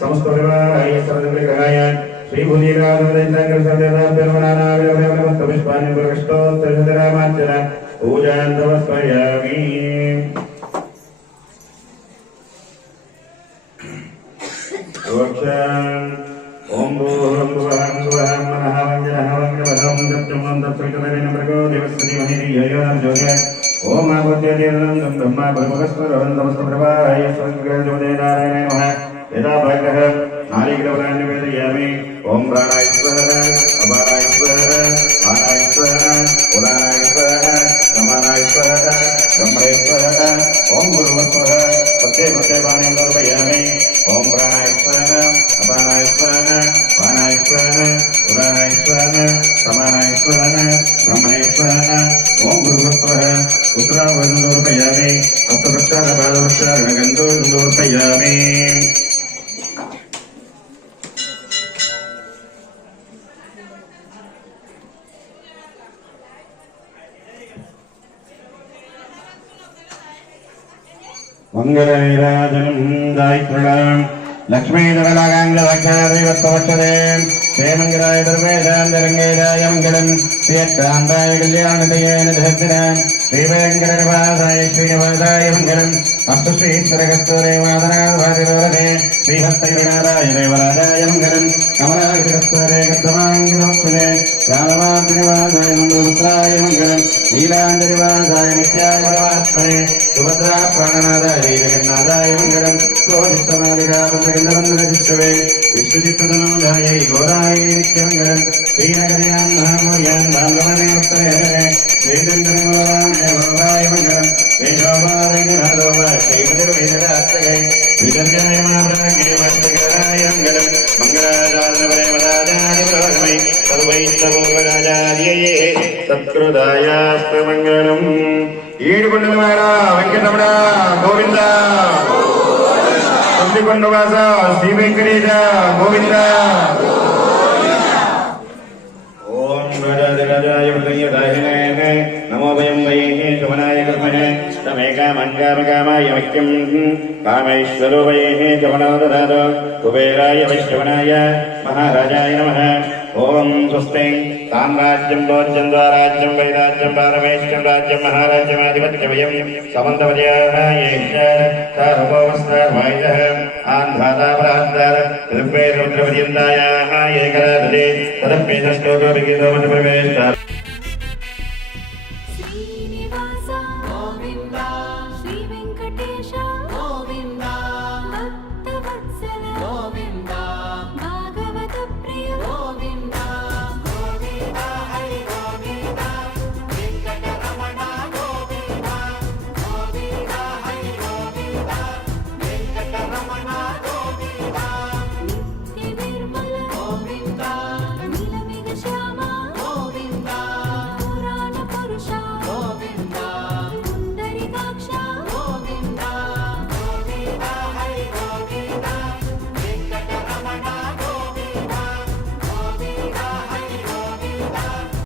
समस्त श्री ओम ओम आगोद्येनं ब्रह्मा ब्रह्मस्वरवन्दमस्तप्रभाय स्वग्रजोदेनारायणाय नमः यदा भगः नारीग्रवरान् निवेदयामि ओम प्राणाय स्वाहा अपाराय स्वाहा आनाय स्वाहा उदानाय स्वाहा समानाय स्वाहा ब्रह्मणे स्वाहा ओम गुरुवस्वाहा पते पते वाणीं समर्पयामि ओम प्राणाय स्वाहा अपानाय स्वाहा आनाय स्वाहा उदानाय स्वाहा समानाय स्वाहा ब्रह्मणे स्वाहा ओम गुरुवस्वाहा उत्तरावन्दोर्पयामि हस्तप्रक्षालपादप्रक्षालगन्धोर्पयामि मंगलनीराजनं दायित्वं लक्ष्मीधरलागाङ्गलक्षादेवत्वक्षदे श्रीमङ्गलाय धर्मेशान्तरङ्गेशाय मङ्गलं श्रीयक्कान्ताय कल्याणदयेन धर्तिनां श्रीवेङ्कटनिवासाय श्रीनिवासाय मङ्गलम् अष्टश्रीश्वरकस्तूरे वादनाभातिरोरधे श्रीहस्तगिरिनाथाय देवराजाय मङ्गलम् कमलागिरिकस्तूरे गद्धमाङ्गिलोक्षणे श्यामवासनिवासाय मङ्गलपुत्राय मङ्गलम् नीलाञ्जनिवासाय नित्याय परमात्मने सुभद्रा प्राणनाथाय जगन्नाथाय मङ्गलम् क्रोधिष्ठमालिकाबन्धगन्धवन्दनजिष्टवे विश्वजित्तधनुजायै घोरायै नित्यमङ्गलम् श्रीनगर्यां महामूर्यां बान्धवने उत्तरे श्रीचन्द्रनिमलाय मङ्गलम् केशवपादङ्गनाथोपा श्रीमतिर्वेदराष्ट्रकै विदर्जय महाप्राज्ञवाष्टकराय मङ्गलम् मङ्गलाचारणपरेमराजादिपुरोगमै सर्वैष्णपूर्वराजार्यै सत्कृतायास्तमङ्गलम् ఏడుకొండలవాడ వెంకటరమణ గోవింద కొండవాస శ్రీ వెంకటేశ గోవింద ఓం రాజాదిరాజాయ హృదయదాయినే నమో వయం వైహే శవనాయ కర్మణే తమేకామంకామకామాయ మఖ్యం కామేశ్వరో వైహే శవనో దదాతు కుబేరాయ వైశ్రవణాయ మహారాజాయ నమః ओम स्वस्ति साम्राज्यं भोज्यं द्वाराज्यं वैराज्यं पारमेश्वरं राज्यं महाराज्यमाधिपत्यवयं समन्तवजयाः सार्वभौमस्तार्वायः आन्धातापरान्तार ऋग्वेदरुद्रपर्यन्तायाः एकराधते तदप्येतश्लोको विगीतो मध्यप्रवेशः